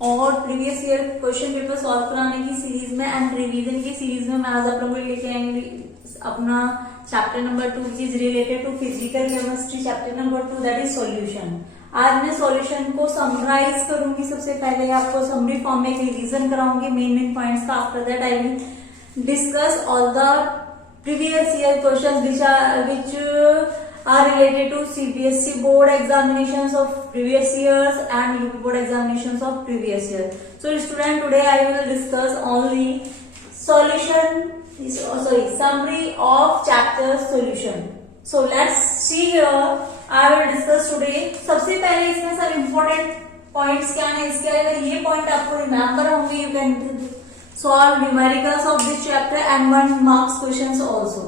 और previous year question paper solve कराने की सीरीज में एंड रिवीजन की सीरीज में मैं आज आप लोगों को लेके आएंगे अपना chapter number 2 which is related to physical chemistry chapter number 2 that is solution. आज मैं सॉल्यूशन को समराइज करूंगी। सबसे पहले आपको समरी फॉर्म में एक रिवीजन कराऊंगी मेन पॉइंट्स का। After that I will discuss all the previous year questions which are related to CBSE board examinations of previous years and UP board examinations of previous year. So student, today I will discuss only summary of chapter solution. So let's see here. I will discuss today. सबसे पहले इसमें सब important points क्या है, इसके अगर ये point आपको remember होंगे, you can solve numericals of this chapter and 1 marks questions also.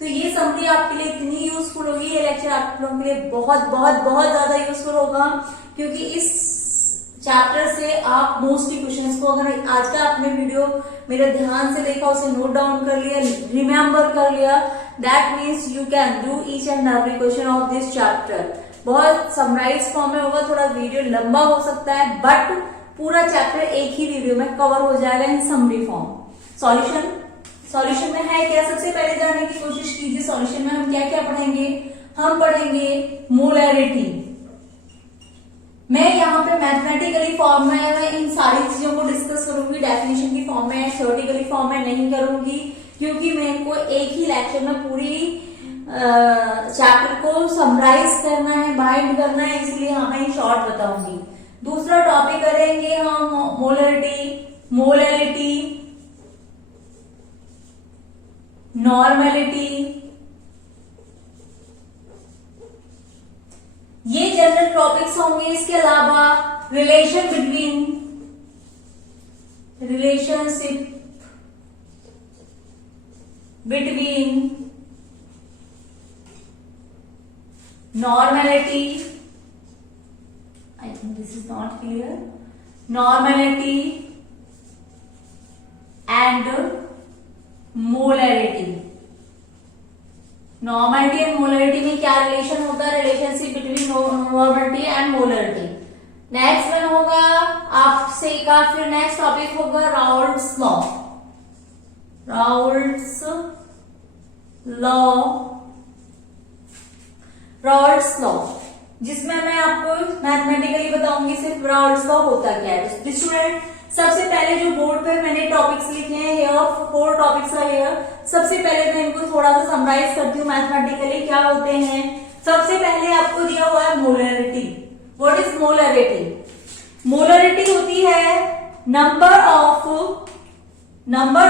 तो ये समरी आपके लिए इतनी यूजफुल होगी, ये लेक्चर आप लोगों के लिए बहुत बहुत बहुत ज्यादा यूजफुल होगा, क्योंकि इस चैप्टर से आप मोस्टली क्वेश्चंस को, अगर आज का आपने वीडियो मेरे ध्यान से देखा, उसे नोट डाउन कर लिया, रिमेम्बर कर लिया, that means you can do each and every question of this chapter. बहुत समराइज फॉर्म में होगा, थोड़ा वीडियो लंबा हो सकता है, बट पूरा चैप्टर एक ही वीडियो में कवर हो जाएगा इन समरी फॉर्म। सॉल्यूशन में है क्या, सबसे पहले जानने की कोशिश कीजिए। सॉल्यूशन में हम क्या क्या पढ़ेंगे? हम पढ़ेंगे मोलैरिटी। मैं यहाँ पे मैथमेटिकली फॉर्म में मैं इन सारी चीजों को डिस्कस करूंगी, डेफिनेशन की फॉर्म में, थ्योरेटिकली फॉर्म में नहीं करूंगी, क्योंकि मेरे को एक ही लेक्चर में पूरी चैप्टर को समराइज करना है, बाइंड करना है, इसलिए मैं शॉर्ट बताऊंगी। दूसरा टॉपिक करेंगे हम मोलैरिटी, नॉर्मेलिटी। ये जनरल टॉपिक्स होंगे। इसके अलावा relationship between normality, I think this is not clear, normality and molarity. Normality and molarity में क्या रिलेशन होता है? Relationship between normality and molarity. Next one होगा आपसे का, फिर नेक्स्ट टॉपिक होगा राउल्ट्स लॉ, जिसमें मैं आपको मैथमेटिकली बताऊंगी सिर्फ राउल्ट्स लॉ होता क्या है। स्टूडेंट, सबसे पहले जो बोर्ड पे मैंने टॉपिक्स लिखे हैं, here 4 टॉपिक्स are here। सबसे पहले मैं इनको थोड़ा सा समराइज करती हूँ मैथमेटिकली क्या होते हैं। सबसे पहले आपको दिया हुआ है molarity. What is molarity? Molarity होती है number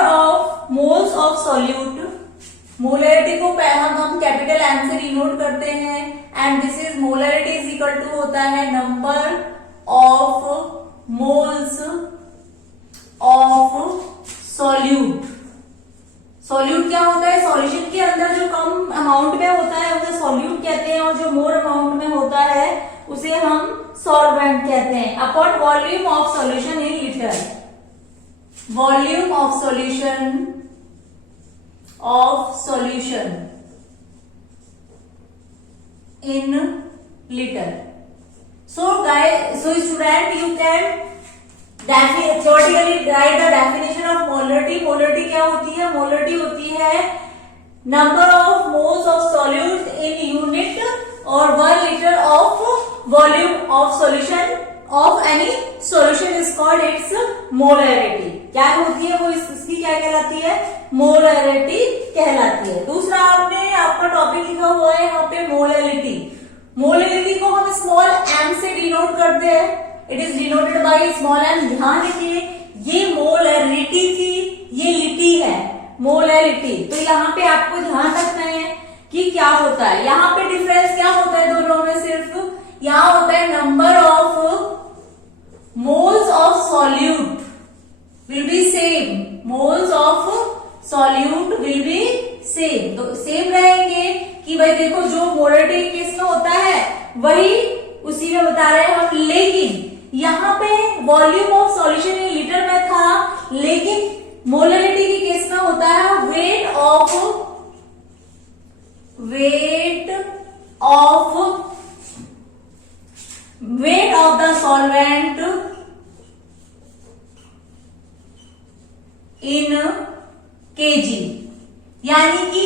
of moles of solute. Molarity को हम कैपिटल एम से डिनोट करते हैं, and this is molarity is equal to होता है number of moles of solute. Solute क्या होता है? सॉल्यूशन के अंदर जो कम अमाउंट में होता है उसे सॉल्यूट कहते हैं, और जो मोर अमाउंट में होता है उसे हम सॉल्वेंट कहते हैं। Upon volume of solution in litre, volume of solution in litre. So student, you can theoretically write the definition of molarity. Molarity क्या होती है? मोलरिटी होती है number of moles of solute in unit और 1 litre of volume of solution of any solution is called its molarity. क्या होती है वो? इसकी क्या कहलाती है? मोलरिटी कहलाती है। दूसरा आपने आपका टॉपिक लिखा हुआ है यहाँ पे मोलैरिटी। मोलैरिटी को हम स्मॉल एम से डिनोट करते हैं, it is denoted by small M. ध्यान रखिए, ये मोलैरिटी थी, ये लिटी है मोलैरिटी। तो यहाँ पे आपको ध्यान रखना है कि क्या होता है। यहाँ पे डिफरेंस क्या होता है दोनों में? सिर्फ यहाँ होता है number of moles of solute will be same, moles of solute will be same. तो सेम रहेंगे कि भाई देखो, जो मोलैरिटी केस में होता है वही उसी में बता रहे हैं हम, लेकिन यहाँ पे volume of solution in litre में था, लेकिन मोलैरिटी के केस में होता है weight of the solvent in KG. यानी कि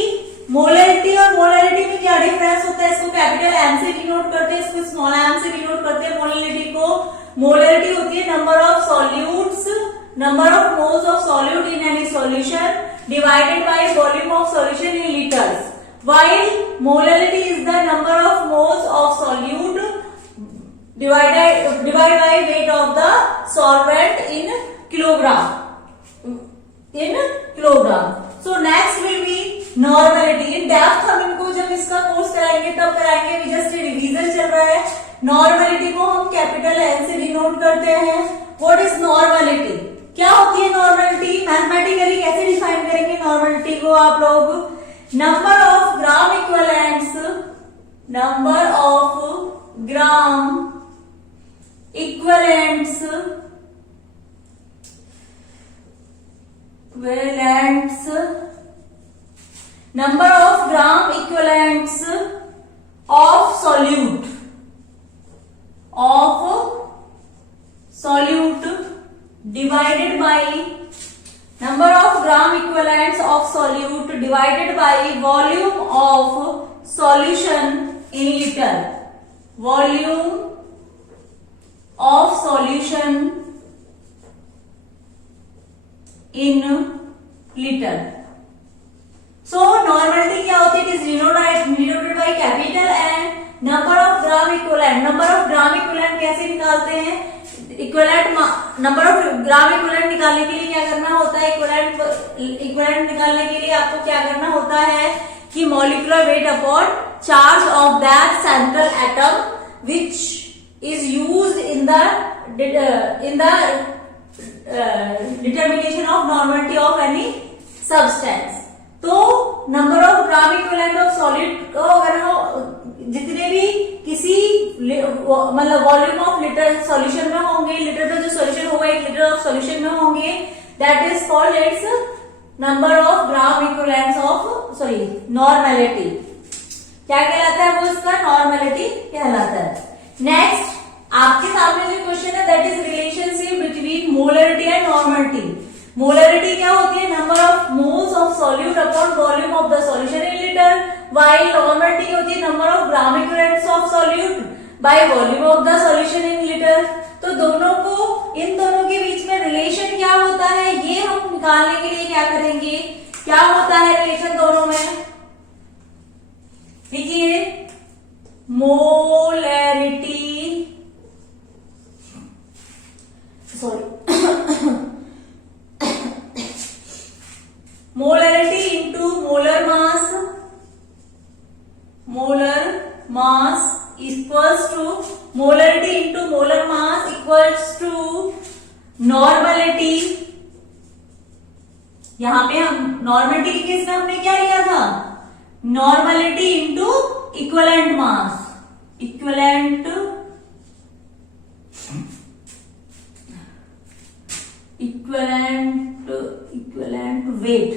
मोलरिटी और मोलरिटी में क्या डिफरेंस होता है, इसको कैपिटल एम से डिनोट करते हैं, इसको स्मॉल एम से डिनोट करते हैं। मोलरिटी को, मोलरिटी होती है number of solutes, number of moles of solute in any solution divided by volume of solution in litres, while molarity is the number of moles of solute divided by weight of the solvent in kilogram. So next will be normality. in depth हम इनको जब इसका course कराएंगे तब कराएंगे, just revision चल रहा है। नॉर्मलिटी को हम कैपिटल एन से डिनोट करते हैं। व्हाट इज नॉर्मलिटी, क्या होती है नॉर्मलिटी, मैथमेटिकली कैसे डिफाइन करेंगे नॉर्मलिटी को आप लोग? Number of gram equivalents, number of gram equivalents number of gram equivalents of solute divided by number of gram equivalents of solute divided by volume of solution in liter, volume of solution in liter. So normality क्या होती है? It is denoted by capital N, number of gram equivalent. number of gram equivalent कैसे निकालते हैं? Equivalent, number of gram equivalent निकालने के लिए क्या करना होता है? इक्विवेलेंट निकालने के लिए आपको क्या करना होता है कि molecular weight upon charge of that central atom which is used in the determination of normality of any substance. तो number of gram equivalent of solid को अगर हम जितने भी किसी मतलब वॉल्यूम ऑफ लीटर सॉल्यूशन में होंगे, लीटर में जो सॉल्यूशन होगा 1 लीटर ऑफ सॉल्यूशन में होंगे, that is called its number of gram equivalents of normality. क्या कहलाता है वो? इसका नॉर्मलिटी कहलाता है। नेक्स्ट आपके सामने जो क्वेश्चन है that is relationship between molarity and normality. Molarity क्या होती है? Number of moles of solute upon volume of the solution in litre, while normality होती है number of gram equivalents of solute by volume of the solution in litre. तो दोनों को, इन दोनों के बीच में रिलेशन क्या होता है ये हम निकालने के लिए क्या करेंगे? क्या होता है रिलेशन दोनों में? देखिए, molarity molarity into molar mass, molar mass equals to molarity into molar mass equals to normality. यहां पे हम नॉर्मलिटी के केस में हमने क्या लिया था? नॉर्मलिटी इंटू इक्विवेलेंट मास, इक्विवेलेंट वेट,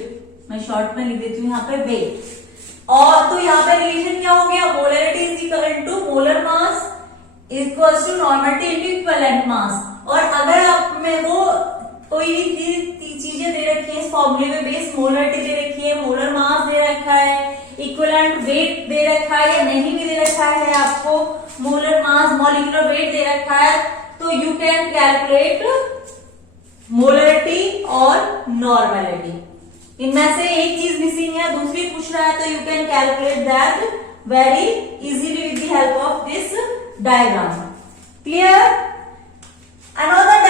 मैं शॉर्ट में लिख देती हूं यहां पे वेट। और तो यहाँ पे रिलेशन क्या हो गया? Molarity is equal to molar mass equals to normality into equivalent mass. और अगर आप में वो कोई भी चीजें दे रखी है इस फॉर्मूले में, बेस मोलरिटी दे रखी है, मोलर मास दे रखा है, इक्विवेलेंट वेट दे रखा है या नहीं भी दे रखा है, आपको मोलर मास मॉलिक्यूलर वेट दे रखा है, तो यू कैन कैलकुलेट मोलरिटी और नॉर्मलिटी। इनमें से एक चीज मिसिंग है, दूसरी पूछ रहा है, तो you can calculate that very easily with the help of this diagram. Clear? Another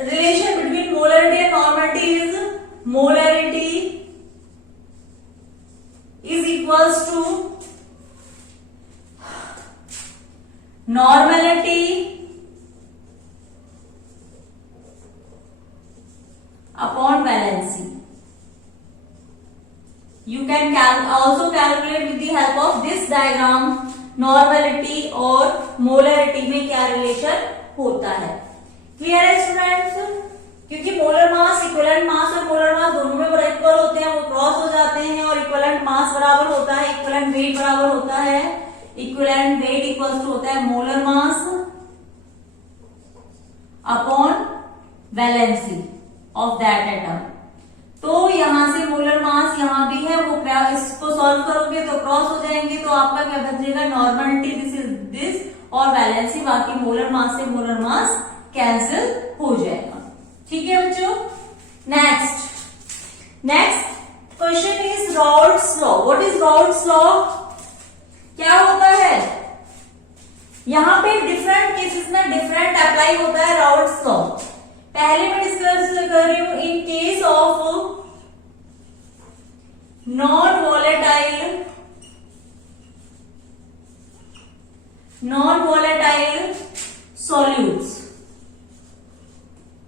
relation between molarity and normality is molarity is equals to normality upon valency. You can also calculate with the help of this diagram normality और molarity में क्या relation होता है। Clear है students? क्योंकि molar mass, equivalent mass और molar mass दोनों में इक्वल होते हैं, वो क्रॉस हो जाते हैं और इक्विवेलेंट मास बराबर होता है, इक्विवेलेंट वेट बराबर होता है, इक्विवेलेंट वेट इक्वल्स टू होता है molar mass upon valency of that atom. तो यहां से मोलर मास यहां भी है, वो इसको सॉल्व करोगे तो क्रॉस हो जाएंगे, तो आपका क्या बचेगा, नॉर्मलिटी दिस इज दिस और वैलेंसी, बाकी मोलर मास से मोलर मास कैंसिल हो जाएगा। ठीक है बच्चों। Next question is Raoult's law. What is Raoult's law? क्या होता है? यहां पे डिफरेंट केसेस में डिफरेंट अप्लाई होता है राउल्ट्स लॉ। पहले मैं डिस्कस कर रही हूं in case of non volatile solutes.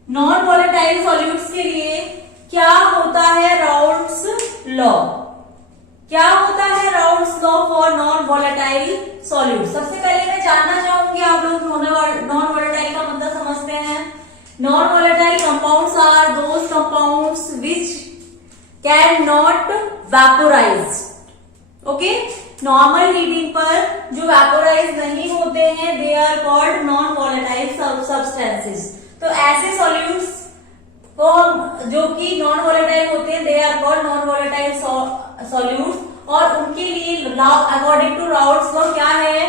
Non volatile solutes के लिए क्या होता है राउल्ट्स लॉ? क्या होता है Raoult's law for non volatile solutes? सबसे पहले मैं जानना चाहूंगी, आप लोग नॉन वॉलेटाइल का मतलब समझते हैं। Non volatile compounds are those compounds which can not vaporise. Okay, normal heating पर जो वैपोराइज नहीं होते हैं, they are called non volatile substances. तो ऐसे सॉल्यूट्स को जो कि नॉन वॉलेटाइल होते हैं, they are called non volatile solutes. और उनके लिए अकॉर्डिंग टू राउल्ट्स लॉ क्या है,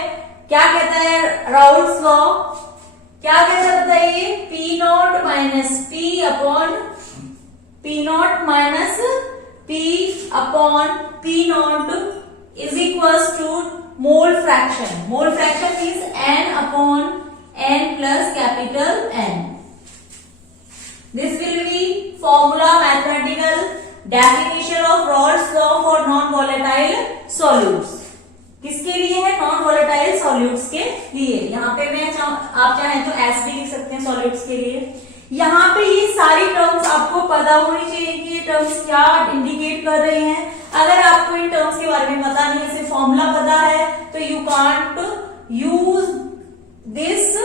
क्या कहता है राउल्ट्स लॉ? क्या कहता है बताइए? P naught minus P upon P naught minus P upon P naught is equals to mole fraction. Mole fraction is N upon N plus capital N. This will be formula mathematical definition of Raoult's law for non-volatile solutes. किसके लिए है? Non volatile solutes के लिए। यहाँ पे मैं आप चाहें तो एस भी लिख सकते हैं सॉल्यूट्स के लिए। यहाँ पे ये सारी टर्म्स आपको पता होनी चाहिए कि ये टर्म्स क्या इंडिकेट कर रहे हैं। अगर आपको इन टर्म्स के बारे में पता नहीं है, सिर्फ फॉर्मूला पता है, तो you can't use this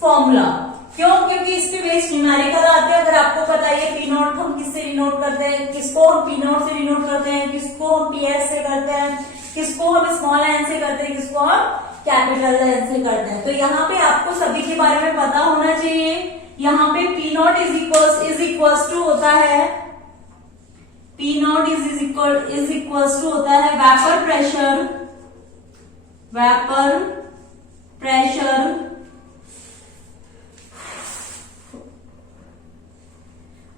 formula. क्यों? क्योंकि इस पे बेस्ड न्यूमेरिकल आते हैं। अगर आपको पता है पी नॉट हम किससे डिनोट करते हैं, किसको हम पी नॉट से डिनोट करते हैं, किसको हम पी एस से करते हैं, किसको हम स्मॉल एन से करते हैं, किसको हम कैपिटल एन से करते हैं। तो यहाँ पे आपको सभी के बारे में पता होना चाहिए। यहाँ पे P naught is equals to होता है, P naught is equals to होता है vapour pressure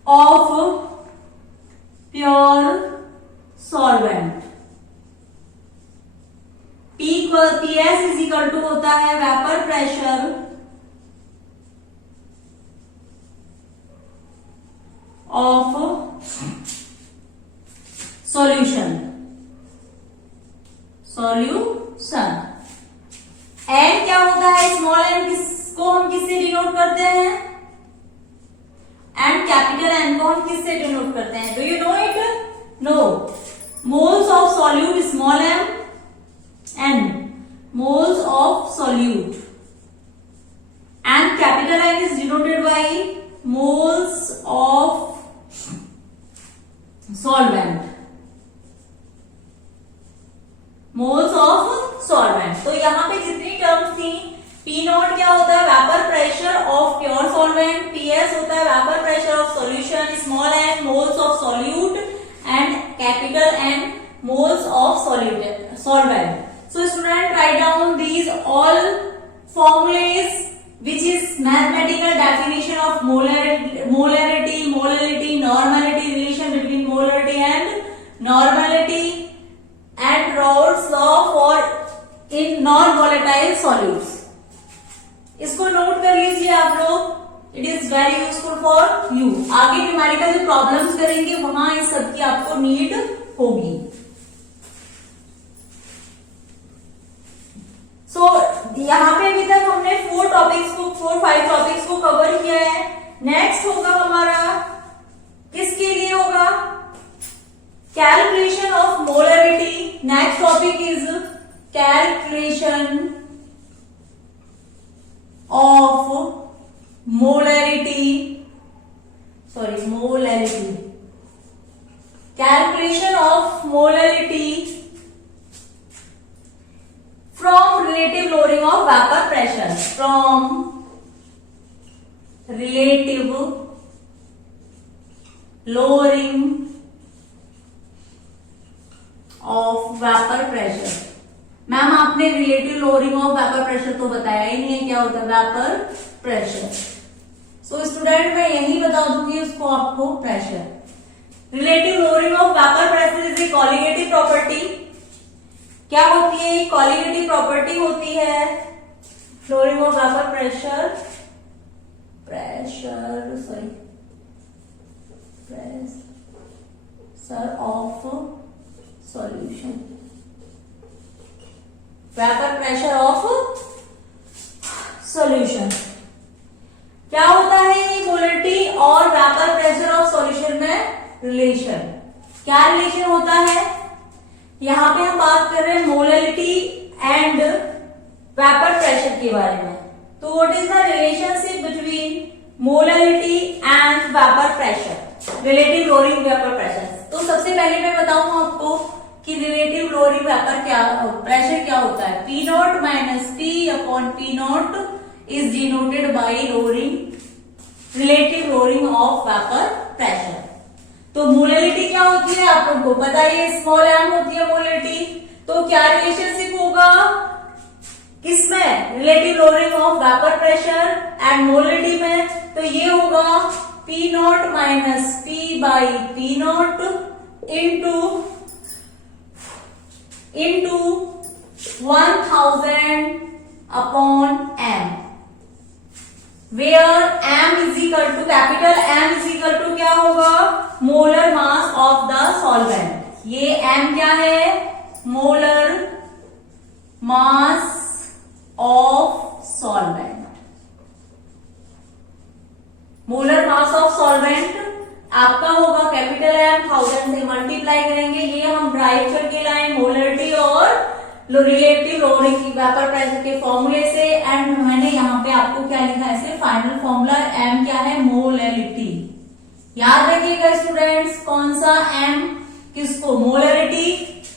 of pure solvent। PS is equal to होता है vapour pressure of solution. N क्या होता है? स्मॉल एन किसको हम किससे डिनोट करते हैं? एंड कैपिटल एन को हम किससे डिनोट करते हैं? Do you know it? No. Moles of solute small M N, moles of solute, and capital N is denoted by moles of solvent. Moles of solvent. तो यहां पे जितनी टर्म्स थी, पी नॉट क्या होता है? Vapour pressure of pure solvent, PS होता है vapour pressure of solution, small N moles of solute, and capital N moles of solvent. So student, write down these all formulas, which is mathematical definition of molarity, normality, relation between molarity and normality, and Raoult's law for in non-volatile solutes. इसको note कर लीजिए आप लोग, it is very useful for you. आगे numerical जो problems करेंगे वहां इस सब की आपको नीड होगी। सो यहाँ पे अभी तक हमने 4-5 टॉपिक्स को कवर किया है। नेक्स्ट होगा हमारा, किसके लिए होगा? Calculation of molarity. Next topic is calculation of molarity, calculation of molarity from relative lowering of vapor pressure, from relative lowering of vapour pressure. Ma'am आपने relative lowering of vapour pressure तो बताया ही नहीं है, क्या होता है वेपर प्रेशर। सो स्टूडेंट मैं यही बता दूंगी उसको आपको pressure. Relative lowering of vapour pressure is a colligative property. क्या होती है? कॉलिगेटिव प्रॉपर्टी होती है lowering of vapour pressure of solution, vapour pressure of solution. क्या होता है मोलरिटी और वेपर प्रेशर ऑफ सॉल्यूशन में रिलेशन? क्या रिलेशन होता है? यहां पे हम बात कर रहे हैं मोलरिटी एंड वेपर प्रेशर के बारे में। तो what is the relationship between molarity and vapour pressure, relative lowering vapour pressure? तो सबसे पहले मैं बताऊं आपको कि रिलेटिव लोअरिंग वेपर क्या प्रेशर क्या होता है। P naught minus P upon P naught is denoted by lowering relative lowering of vapour pressure. तो मोलरिटी क्या होती है आप लोगों को पता है, स्मॉल एम होती है मोलरिटी। तो क्या रिलेशनशिप होगा किसमें? Relative lowering of vapour pressure and molarity में। तो ये होगा P naught minus P by P naught into 1000 upon m, where m is equal to capital M is equal to क्या होगा? Molar mass of the solvent. ये m क्या है? Molar mass of solvent. Molar mass of solvent आपका होगा capital M, 1000 से multiply करेंगे। ये हम ड्राइव करके लाए मोलरिटी और रिलेटिव लोअरिंग वेपर प्रेशर के फॉर्मूले से। एंड मैंने यहाँ पे आपको क्या लिखा है इसे फाइनल फॉर्मूला M क्या है? मोलरिटी। याद रखिएगा स्टूडेंट्स, कौन सा M किसको? मोलरिटी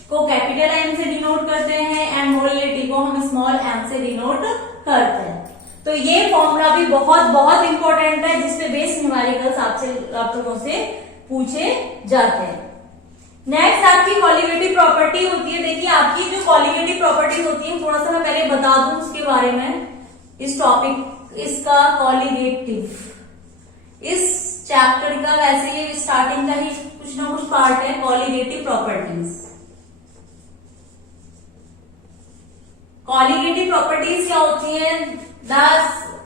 को कैपिटल M से डिनोट करते हैं एंड मोलरिटी को हम स्मॉल m से डिनोट करते हैं। तो ये फॉर्मूला भी बहुत बहुत इंपॉर्टेंट है जिसपे बेस न्यूमेरिकल्स आपसे आप लोगों से पूछे जाते हैं। नेक्स्ट आपकी कॉलिगेटिव प्रॉपर्टी होती है। देखिए आपकी जो कॉलिगेटिव प्रॉपर्टी होती है, थोड़ा सा मैं पहले बता दूं उसके बारे में। इस टॉपिक इसका कॉलिगेटिव इस चैप्टर का वैसे ये स्टार्टिंग का ही कुछ ना कुछ पार्ट है। कॉलिगेटिव प्रॉपर्टीज, कॉलिगेटिव प्रॉपर्टीज क्या होती है?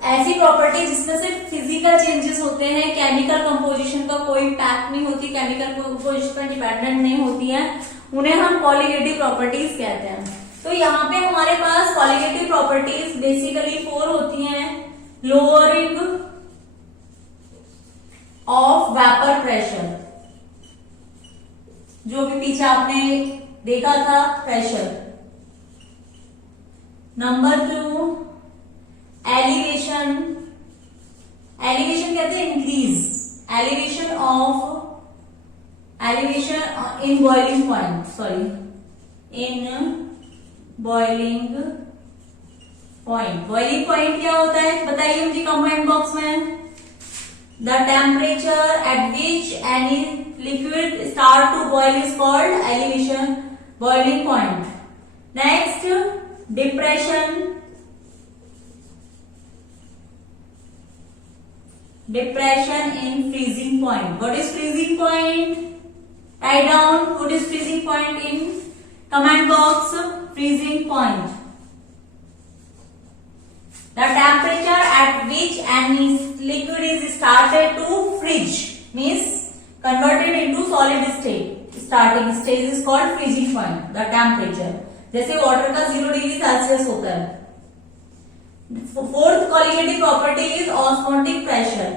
ऐसी प्रॉपर्टी जिसमें सिर्फ फिजिकल चेंजेस होते हैं, केमिकल कंपोजिशन का कोई इम्पैक्ट नहीं होती, केमिकल कंपोजिशन पर डिपेंडेंट नहीं होती है, उन्हें हम कॉलिगेटिव प्रॉपर्टीज कहते हैं। तो यहाँ पे हमारे पास कॉलिगेटिव प्रॉपर्टीज बेसिकली 4 होती हैं। लोअरिंग ऑफ वेपर प्रेशर, जो भी पीछे आपने देखा था प्रेशर। नंबर 2 एलिवेशन, एलिवेशन कहते हैं increase, elevation in boiling point, sorry in boiling point. Boiling point क्या होता है बताइए मुझे कमेंट बॉक्स में। The temperature at which any liquid start to boil is called elevation, boiling point. Next depression, depression in freezing point. What is freezing point? Write down what is freezing point in comment box. Freezing point, the temperature at which any liquid is started to freeze, means converted into solid state. Starting stage is called freezing point. The temperature, जैसे water का 0 degree Celsius होता है। Fourth colligative property is osmotic pressure.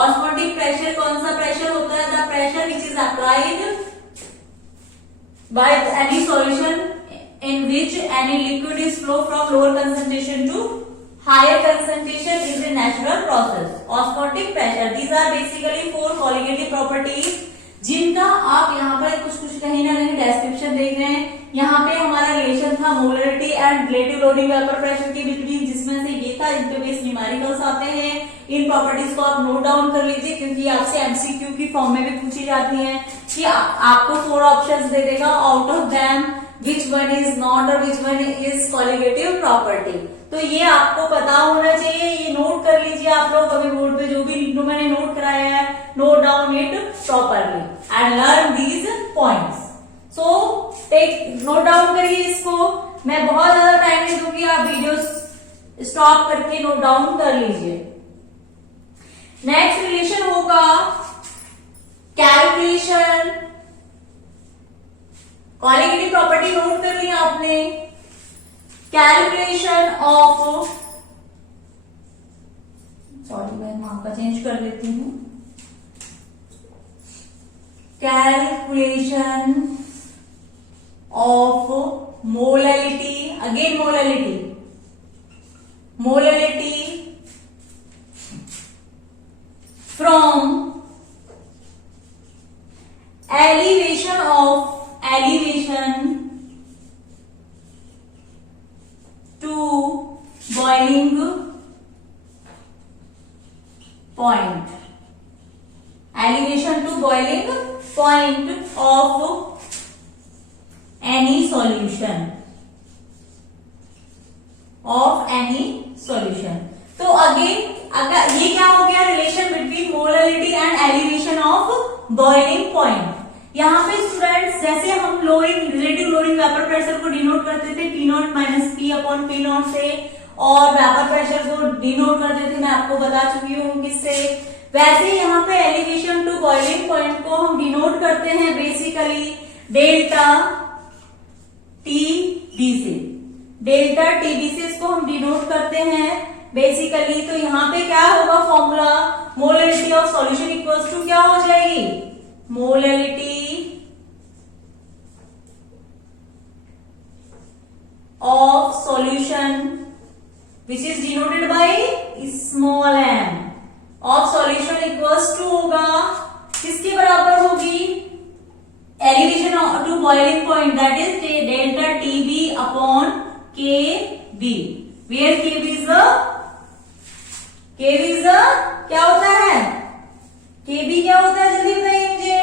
Osmotic pressure कौन सा pressure होता है? The pressure which is applied by any solution in which any liquid is flow from lower concentration to higher concentration is a natural process. Osmotic pressure. These are basically 4 colligative properties जिनका आप यहाँ पर कुछ कहीं ना कहीं description देख रहे हैं। यहाँ पे हमारा रिलेशन था molarity and relative lowering vapour pressure के बिटवीन, जिसमें से ये था, इन पे बेस न्यूमेरिकल्स आते हैं। इन प्रॉपर्टीज को आप नोट डाउन कर लीजिए, क्योंकि आपसे एमसीक्यू की फॉर्म में भी पूछी जाती है कि आपको 4 ऑप्शंस दे देगा, out of them which one is not or which one is colligative property. तो ये आपको पता होना चाहिए, ये नोट कर लीजिए आप लोग अभी बोर्ड पे जो भी मैंने नोट कराया है, note down it properly and learn these points. So take note down करिए इसको, मैं बहुत ज्यादा टाइम नहीं दूंगी, आप वीडियो स्टॉप करके नोट डाउन कर लीजिए। नेक्स्ट रिलेशन होगा कैलकुलेशन, कॉलिगेटिव प्रॉपर्टी नोट कर ली आपने, कैलकुलेशन ऑफ, सॉरी मैं वहां का चेंज कर देती हूं, calculation of molality, again molality from elevation to boiling point, elevation to boiling point of any solution, तो अगेन अगर ये क्या हो गया, relation between molality and elevation of boiling point. यहाँ पे स्टूडेंट्स जैसे हम लोइंग रिलेटिव लोइंग वेपर प्रेशर को डिनोट करते थे P naught minus P upon P not से, और वेपर प्रेशर को डिनोट करते थे, मैं आपको बता चुकी हूँ किससे, वैसे यहाँ पे एलिवेशन टू बॉइलिंग पॉइंट को हम डिनोट करते हैं बेसिकली डेल्टा टीबी से, डेल्टा टीबी से इसको हम डिनोट करते हैं बेसिकली। तो यहाँ पे क्या होगा formula, molality of solution equals to क्या हो जाएगी, molality of solution which is denoted by small m of solution equals to होगा, किसके बराबर होगी, elevation to boiling point, that is delta TB upon KB, where KB is the क्या होता है, KB क्या होता है, जल्दी बताइए मुझे,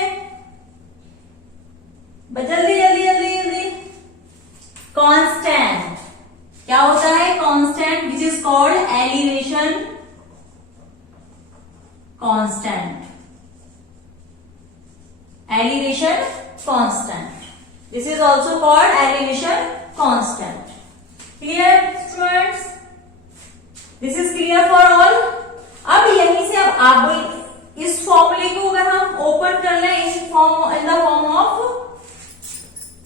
जल्दी जल्दी जल्दी जल्दी, कांस्टेंट, क्या होता है, constant which is called elevation constant, elevation constant, this is also called elevation constant. Clear students, this is clear for all. अब यहीं से अब आप इस फॉर्मूले को अगर हम ओपन कर लें in the form of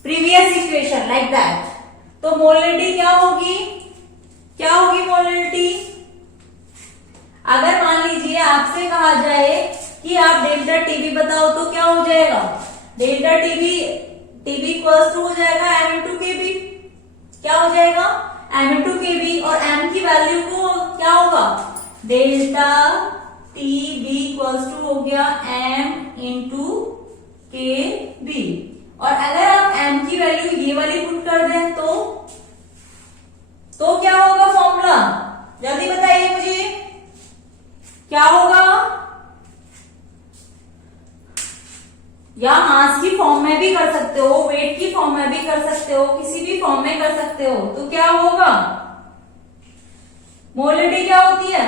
previous equation like that, तो मोलैलिटी क्या होगी, मोलैलिटी, अगर मान लीजिए आपसे कहा जाए कि आप डेल्टा टीबी बताओ तो क्या हो जाएगा, डेल्टा टीबी इक्वल्स टू हो जाएगा एम इंटू केबी, क्या हो जाएगा एम इंटू केबी, और एम की वैल्यू को क्या होगा, डेल्टा टीबी इक्वल्स टू हो गया एम इंटू केबी, और अगर आप m की वैल्यू ये वाली पुट कर दें तो क्या होगा फॉर्मूला, जल्दी बताइए मुझे क्या होगा, या मास की फॉर्म में भी कर सकते हो, वेट की फॉर्म में भी कर सकते हो, किसी भी फॉर्म में कर सकते हो, तो क्या होगा, मोलैलिटी क्या होती है।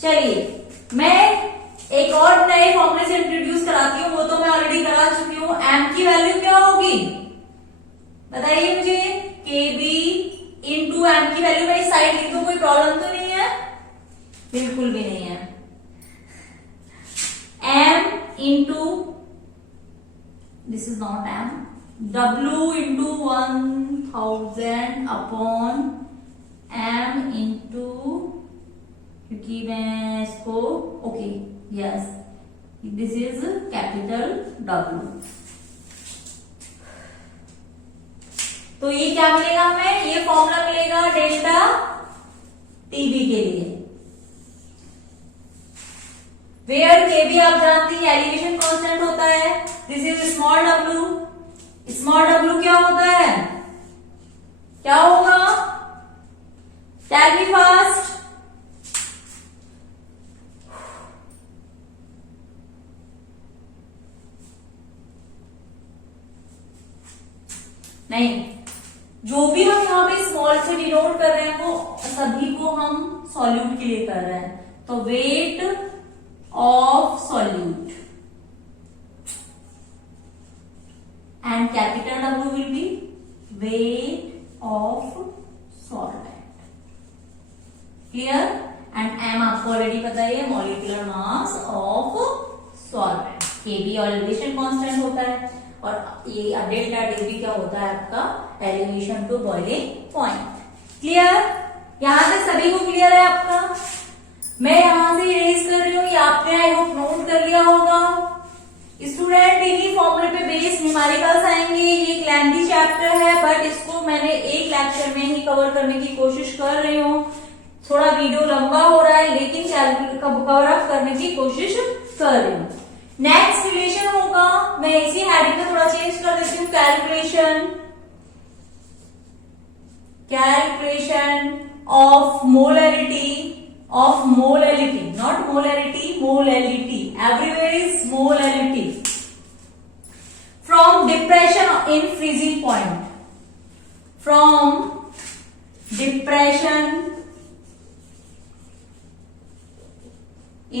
चलिए मैं एक और नए फॉर्मूले से इंट्रोड्यूस कराती हूँ, वो तो मैं ऑलरेडी करा चुकी हूँ। एम की वैल्यू क्या होगी बताइए मुझे, केबी इंटू एम की वैल्यू मैं इस साइड लिख दूं, कोई प्रॉब्लम तो नहीं है, बिल्कुल भी नहीं है, M into this is not M, W into 1000 upon M into, क्योंकि मैं इसको okay yes this is capital W, तो ये क्या मिलेगा हमें, ये फॉर्मूला मिलेगा डेल्टा टीबी के लिए, वेयर केबी आप जानती हैं एलिवेशन कांस्टेंट होता है, this is small W, small W क्या होता है, क्या होगा, टेल मी फास्ट, नहीं, जो भी हम यहाँ पे स्मॉल से डिनोट कर रहे हैं वो सभी को हम सॉल्यूट के लिए कर रहे हैं। तो weight of solute and capital W will be weight of solvent. Clear? And M आपको ऑलरेडी पता है, molecular mass of solvent. Kb और एलिवेशन कांस्टेंट होता है, और ये डेल्टा Tb क्या होता है आपका elevation to boiling point. Clear? यहां तक सभी को क्लियर है आपका? मैं यहां से इरेज कर रही हूँ, ये आपने आई होप नोट कर लिया होगा। स्टूडेंट इन्हीं फॉर्मूले पे बेस न्यूमेरिकल्स आएंगे। ये एक लेंथी चैप्टर है, बट इसको मैंने एक लेक्चर में ही कवर करने की कोशिश कर रही हूँ। थोड़ा वीडियो लंबा हो रहा है, लेकिन कवर अप करने की कोशिश कर रही हूँ। नेक्स्ट रिलेशन होगा, मैं इसी हेडिंग में थोड़ा चेंज कर देती हूँ, calculation of molarity, not molarity, molarity, everywhere is molarity from depression in freezing point, from depression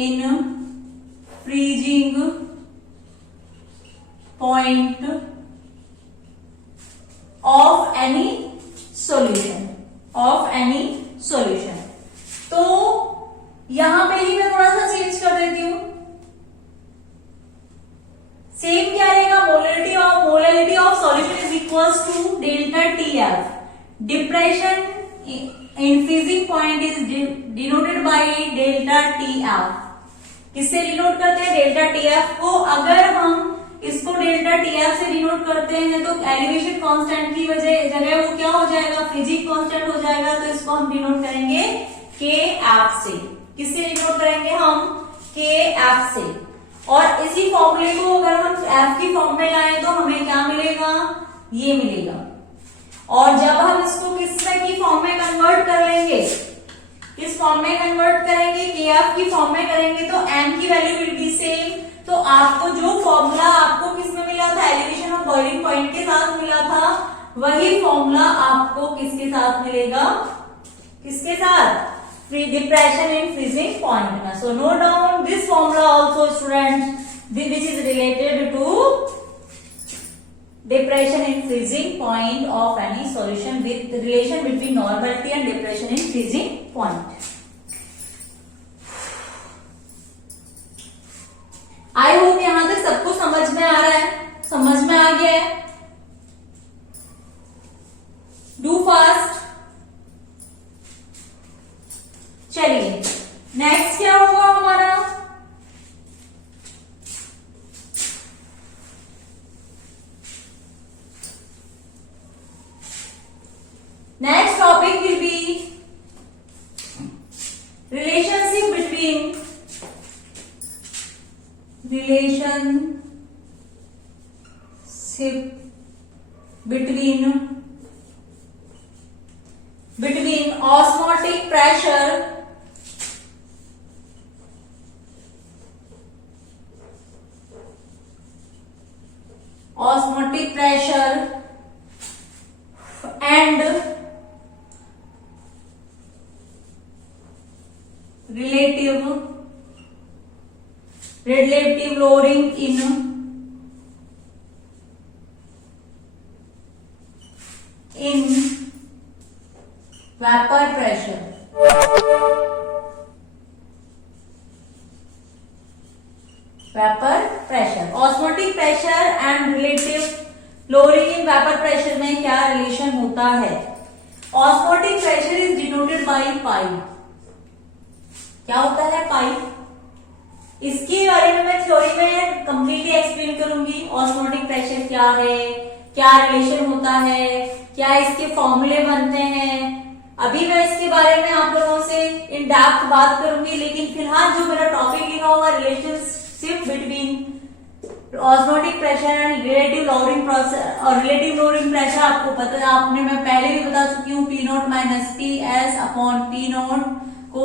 in freezing point of any solution, तो यहां पे ही मैं थोड़ा सा चेंज कर देती हूं। सेम क्या रहेगा, molarity of solution is equals to delta TF, depression in freezing point is denoted by delta TF। किससे डिनोट करते हैं? डेल्टा TF को। अगर हम इसको डेल्टा TF से डिनोट करते हैं तो एलिवेशन कांस्टेंट की जगह वो क्या हो जाएगा, फ्रीजिंग कांस्टेंट हो जाएगा। तो इसको हम डिनोट करेंगे KF से। किससे डिनोट करेंगे हम? KF से। और इसी फॉर्मूले को अगर हम F की फॉर्म में लाएं तो हमें क्या मिलेगा, ये मिलेगा। और जब हम इसको किस की फॉर्म में कन्वर्ट कर लेंगे, इस फॉर्म में कन्वर्ट करेंगे, KF की फॉर्म में करेंगे, तो M की वैल्यू विल बी सेम। तो आपको जो फॉर्मूला आपको किसमें मिला था, एलिवेशन ऑफ बॉइलिंग पॉइंट के साथ मिला था, वही फॉर्मूला आपको किसके साथ मिलेगा, किसके साथ, डिप्रेशन इन फ्रीजिंग पॉइंट में। So note down this formula also student, which is related to depression in freezing point of any solution with relation between normality and depression in freezing point. I hope यहां तक सबको समझ में आ रहा है, समझ में आ गया है। Do fast। चलिए नेक्स्ट क्या होगा हमारा, next topic will be relationship between osmotic pressure and relative lowering in vapor pressure। Osmotic pressure and relative lowering in vapour pressure में क्या रिलेशन होता है? Osmotic pressure is denoted by पाई। क्या होता है? पाई। इसके बारे में मैं थ्योरी में कंप्लीटली एक्सप्लेन करूंगी। ऑस्मोटिक प्रेशर क्या है, क्या रिलेशन होता है, क्या इसके फॉर्मूले बनते हैं, अभी मैं इसके बारे में आप लोगों से इन डेप्थ बात करूंगी। लेकिन फिलहाल जो मेरा टॉपिक लिखा हुआ relationship between osmotic pressure and relative lowering pressure, और रिलेटिव लोअरिंग प्रेशर आपको पता है, आपने मैं पहले भी बता चुकी हूँ, P0 minus PS upon P0 को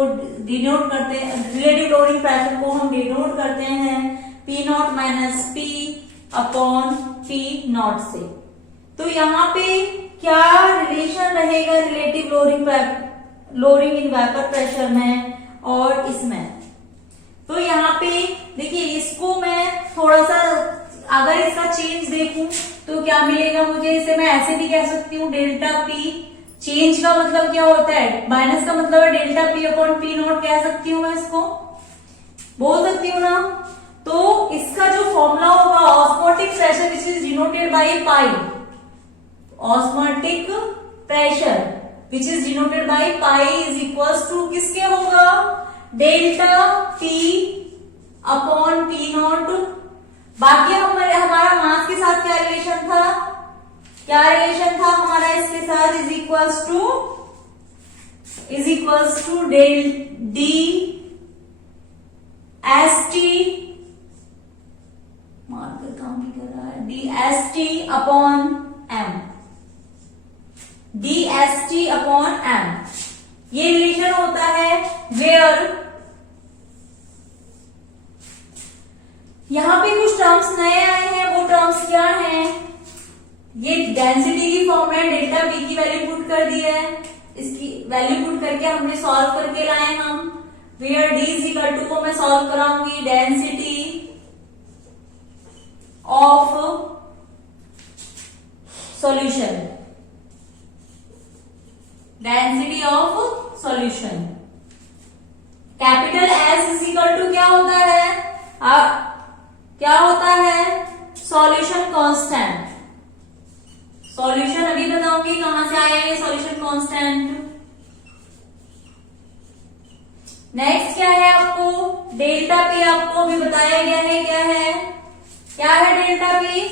डिनोट करते हैं, रिलेटिव लोअरिंग प्रेशर को हम डिनोट करते हैं P0 minus P upon P0 से। तो यहाँ पे क्या रिलेशन रहेगा relative lowering in vapour pressure में और इसमें। तो यहाँ पे देखिए, इसको मैं थोड़ा सा अगर इसका चेंज देखूं तो क्या मिलेगा मुझे, इसे मैं ऐसे भी कह सकती हूँ डेल्टा पी। चेंज का मतलब क्या होता है, माइनस का मतलब है delta P upon P not, कह सकती हूँ मैं, इसको बोल सकती हूँ ना। तो इसका जो फॉर्मूला होगा osmotic pressure which is denoted by pi, osmotic pressure which is denoted by pi is equals to किसके होगा, delta P upon P naught. बाकी हमारा मास के साथ क्या रिलेशन था, क्या रिलेशन था हमारा इसके साथ, is equals to del D S T, marker काम नहीं कर रहा है, D S T upon M, D S T upon M. ये रिलेशन होता है वेयर यहां पे कुछ टर्म्स नए आए हैं। वो टर्म्स क्या हैं, ये डेंसिटी की फॉर्म में डेल्टा पी की वैल्यू पुट कर दी है, इसकी वैल्यू पुट करके हमने सॉल्व करके लाए हम। Where D is equal to को मैं सॉल्व कराऊंगी density of solution, density of solution. Capital S is equal to क्या होता है, क्या होता है, सॉल्यूशन कांस्टेंट। सॉल्यूशन अभी बताऊंगी कहां से आया ये सॉल्यूशन कांस्टेंट। नेक्स्ट क्या है, आपको डेल्टा पी आपको अभी बताया गया है, क्या है delta P,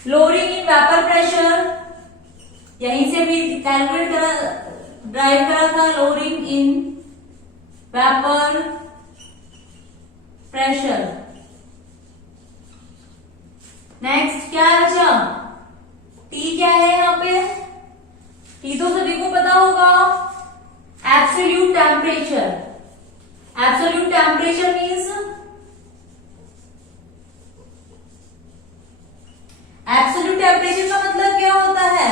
lowering in vapour pressure, यहीं से भी कैलकुलेट करा, ड्राइव करा था, lowering in vapour pressure. Next क्या बचा, टी क्या है यहाँ पे, टी तो सभी को पता होगा, absolute temperature. Absolute temperature means, absolute temperature का मतलब क्या होता है,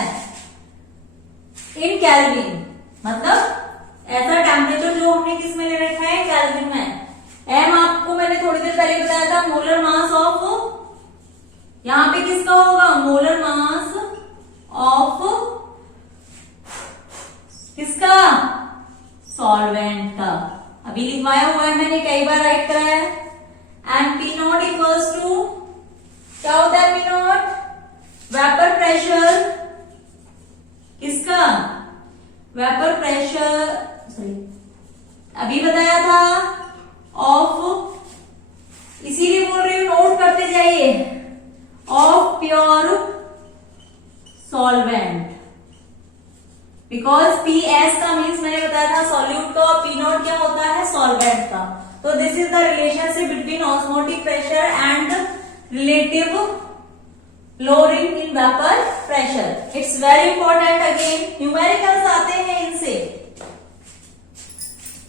इन केल्विन, मतलब ऐसा टेम्परेचर जो हमने किस में ले रखा है, केल्विन में। एम आपको मैंने थोड़ी देर पहले बताया था, मोलर मास ऑफ, यहां पे किसका होगा, मोलर मास ऑफ किसका, सॉल्वेंट का। अभी लिखवाया हुआ है मैंने, कई बार राइट कराया है। And P naught equals to क्या होता है, पी नॉट वेपर प्रेशर किसका, वेपर प्रेशर, सॉरी अभी बताया था ऑफ, इसीलिए बोल रही हूं नोट करते जाइए, of pure solvent. Because P S का मीन्स मैंने बताया था सॉल्यूट का, और पी नॉट क्या होता है, सॉल्वेंट का। तो this is the relationship between osmotic pressure and relative lowering in vapour pressure. It's very important. Again numericals आते हैं इनसे,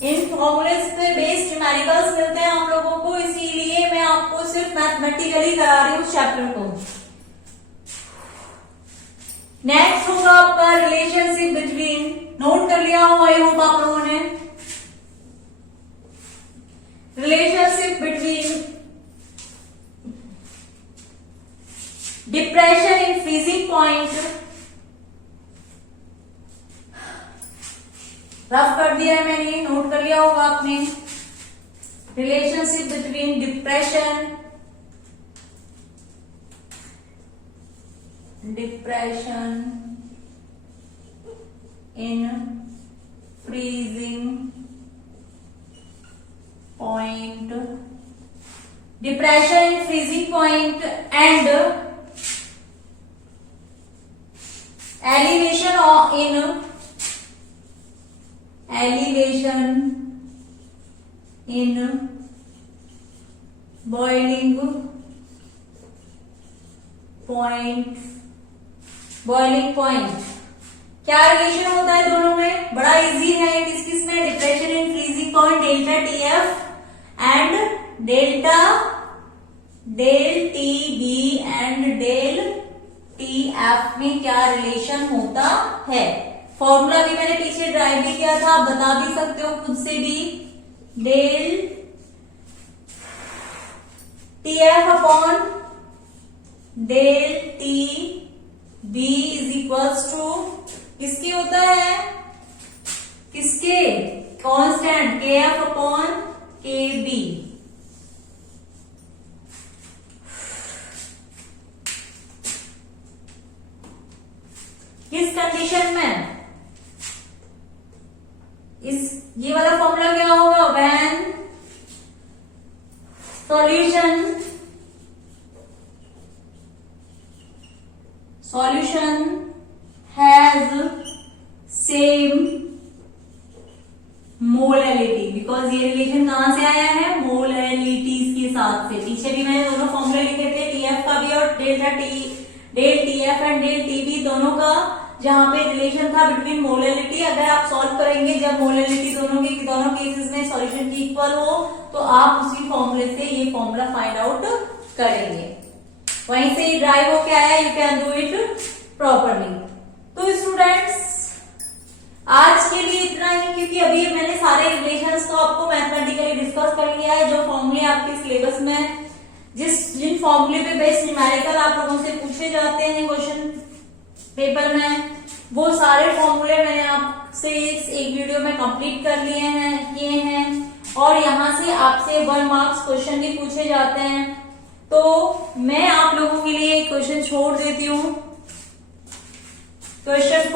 इन फॉर्मूलेस पे बेस्ड न्यूमेरिकल्स मिलते हैं हम लोगों को, इसीलिए मैं आपको सिर्फ मैथमेटिकली करा रही हूं चैप्टर को। नेक्स्ट होगा आपका रिलेशनशिप बिटवीन, नोट कर लिया हो आई होप आप लोगों ने, relationship between depression in freezing point, rough कर दिया है मैंने, नोट कर लिया होगा आपने। Relationship between depression in freezing point, depression in freezing point and elevation in boiling point, क्या रिलेशन होता है दोनों में, बड़ा इजी है। किस किस में, depression in freezing point delta T F and del T B and del T F में क्या रिलेशन होता है। फॉर्मूला भी मैंने पीछे ड्राइव भी किया था, आप बता भी सकते हो खुद से भी। Del T F upon del T B is equals to किसके होता है, किसके, constant K F upon K B. किस कंडीशन में, ये वाला फॉर्मूला क्या होगा, when solution has same molality, because ये रिलेशन कहां से आया है, मोलैलिटीज के साथ से। पीछे भी मैंने दोनों फॉर्मूले लिखे थे, टीएफ का भी और del TF and del TB दोनों का, जहां पे रिलेशन था बिटवीन मोलैलिटी। अगर आप सॉल्व करेंगे जब मोलैलिटी दोनों केसेस में सॉल्यूशन की इक्वल हो, तो आप उसी फॉर्मूले से ये फॉर्मूला फाइंड आउट करेंगे। वहीं से ही ड्राइव होके आया, you can do it properly. तो स्टूडेंट्स आज के लिए इतना ही, क्योंकि अभी मैंने सारे रिलेशंस को आपको मैथमेटिकली डिस्कस कर लिया है। जो फॉर्मूले आपके सिलेबस में, जिन फॉर्मूले पे बेस्ड न्यूमेरिकल आप लोगों से पूछे जाते हैं क्वेश्चन पेपर में, वो सारे फॉर्मूले मैंने आपसे एक वीडियो में कंप्लीट कर किए हैं। और यहाँ से आपसे 1 मार्क्स क्वेश्चन भी पूछे जाते हैं। तो मैं आप लोगों के लिए एक क्वेश्चन छोड़ देती हूँ, क्वेश्चन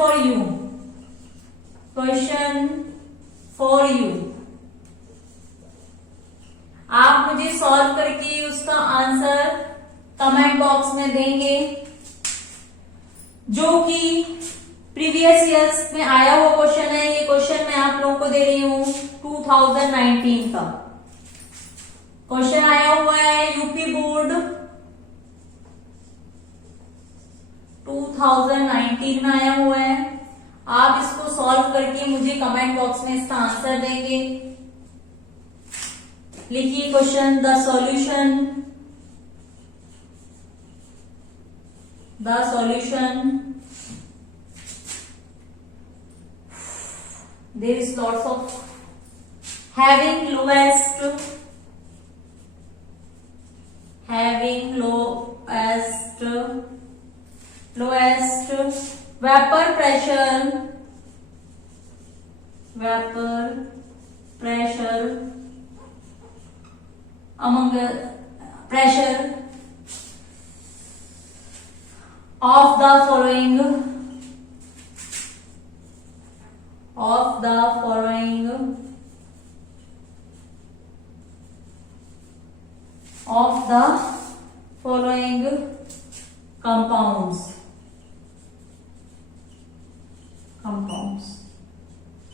फॉर यू। आप मुझे सॉल्व करके उसका आंसर कमेंट बॉक्स में देंगे, जो कि प्रीवियस ईयर्स में आया हुआ क्वेश्चन है। ये क्वेश्चन मैं आप लोगों को दे रही हूँ 2019 का क्वेश्चन आया हुआ है, यूपी बोर्ड 2019 में आया हुआ है। आप इसको सॉल्व करके मुझे कमेंट बॉक्स में इसका आंसर देंगे। लिखिए question, the solution there is lots of having lowest vapor pressure among pressure of the following compounds.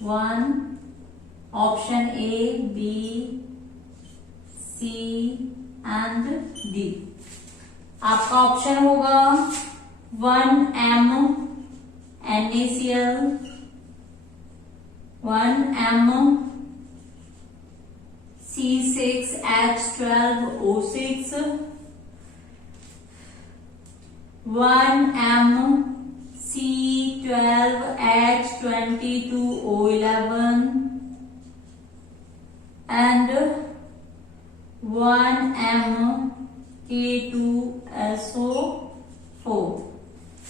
1 option A, B, C and D. आपका ऑप्शन होगा 1M NaCl, 1M C6H12O6, 1M C12H22O11 and 1M K2SO4.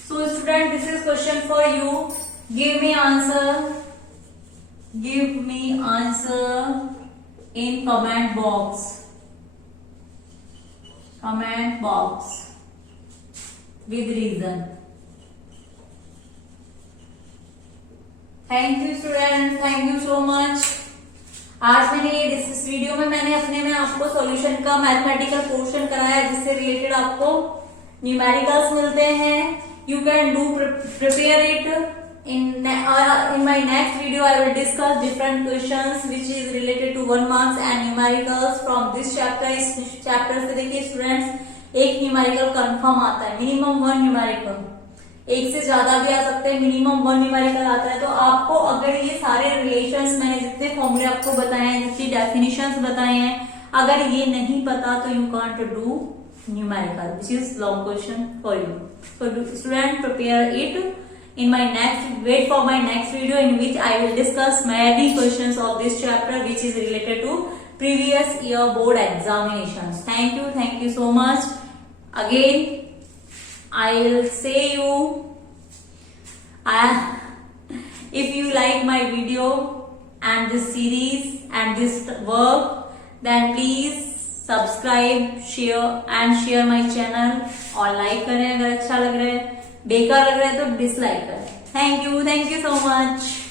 So student, this is question for you. Give me answer in comment box with reason. Thank you student, thank you so much. आज मैंने इस video में मैंने आपको solution का mathematical portion कराया, जिससे related आपको न्यूमेरिकल्स मिलते हैं। You can do prepare it in my next video. I will discuss different questions which is related to 1 marks and numericals from this chapter. इस चैप्टर से देखिए स्टूडेंट्स, एक न्यूमेरिकल कंफर्म आता है, मिनिमम 1 न्यूमेरिकल, एक से ज्यादा भी आ सकते हैं, मिनिमम 1 न्यूमेरिकल आता है। तो आपको अगर ये सारे रिलेशंस, मैंने जितने फॉर्मूले आपको बताए हैं, जितनी डेफिनेशंस बताए हैं, अगर ये नहीं पता तो you can't do numerical, which is long question for you. So student, prepare it. Wait for my next video in which I will discuss many questions of this chapter which is related to previous year board examinations. Thank you so much. Again, I will say you, if you like my video and this series and this work, then please subscribe share my channel और like करें अगर अच्छा लग रहा है, बेकार लग रहा है तो डिसलाइक करें। Thank you so much.